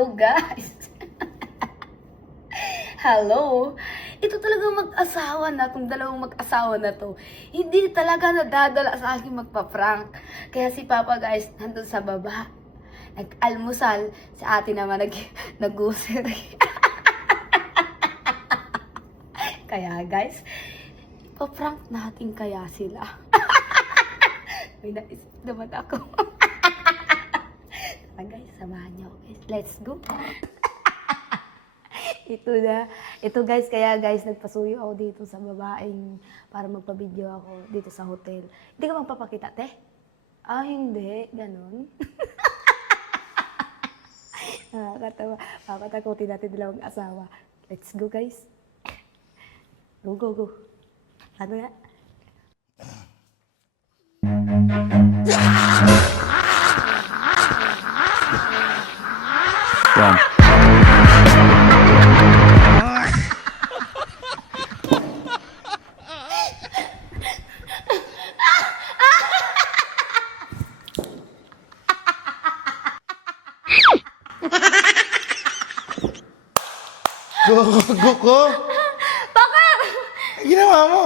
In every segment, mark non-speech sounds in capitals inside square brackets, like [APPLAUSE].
Hello guys! [LAUGHS] Hello! Ito talaga mag-asawa na, itong dalawang mag-asawa na to. Hindi talaga nadadala sa akin magpa-prank. Kaya si Papa guys, nandun sa baba. Nag-almusal, sa atin naman nag [LAUGHS] nag-grocery. [LAUGHS] kaya guys, pa-prank natin kaya sila. May nais naman ako. Tara guys, samahan niyo guys. Let's go. [LAUGHS] ito na. Ito guys, kaya guys, nagpasuyo ako dito sa babaeng para magpa-video ako dito sa hotel. Hindi ka magpapakita, te? Ah, hindi. Ganon. [LAUGHS] Nakakatawa. Papatakutin natin dalawang asawa. Let's go, guys. Go, go, go. Ano nga? [LAUGHS] Yan. Gogo ko? Bakit? Ang ginawa mo?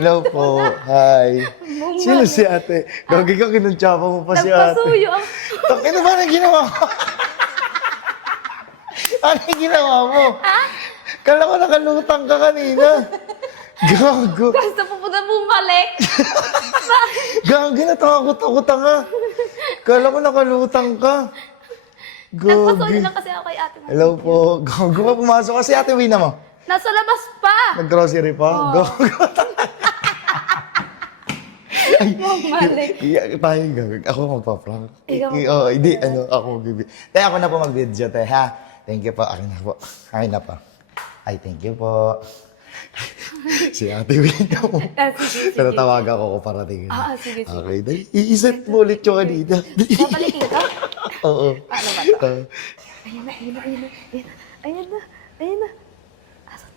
Hello po. Hi. Sino si ate? Gagi ka, kinuntsapa mo pa si ate. Nagpasuyo ako. Takino ba ang ginawa mo? ano yung ginawa mo? Kala ko nakalutang ka kanina. Gago. Gusto po po na bumalik. [LAUGHS] Gago na takot-takot nga. Kala ko nakalutang ka. Nagpasuyo Gogi. lang kasi ako kay ate mo. Hello po. Gago pa pumasok kasi ate Wina mo. Nasa labas pa. Nag-grocery pa? Gago. [LAUGHS] Bumalik. Iya, tayo gagawin. Ako magpa-prank. Ikaw I- Oo, hindi, ano, ako bibi. Tayo ako na po mag-video, tayo, ha? Thank you po. Akin na po. Akin na po. Ay, thank you po. [LAUGHS] si Ate Wina mo. Ah, sige, sige. Pero tawagan ko ko parating. Ah, ah, sige, sige. Okay, dahil iisip mo ulit yung kanina. Babalikin ka? [LAUGHS] Oo. Paano ba to? Ah, Ayan na, ayan na, ayan na. Ayan na, ayan na. Asan?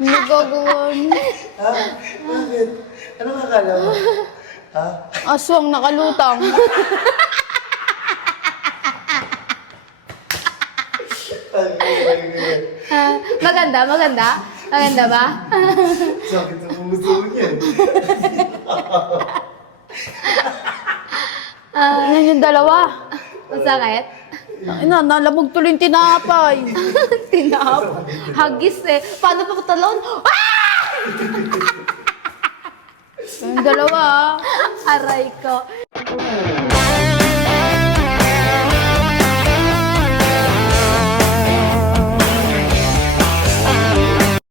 Nagagawa niya. ha? Bakit? Ano akala mo? Ha? Aswang nakalutang. Ah, maganda, maganda. Maganda ba? Sakit sa puso niya. Yan yung dalawa. Masakit? Ina, nalabog tuloy yung tinapay. [LAUGHS] Tinap. Hagis eh. Paano pa talon? Ah! Yung dalawa. Aray ko.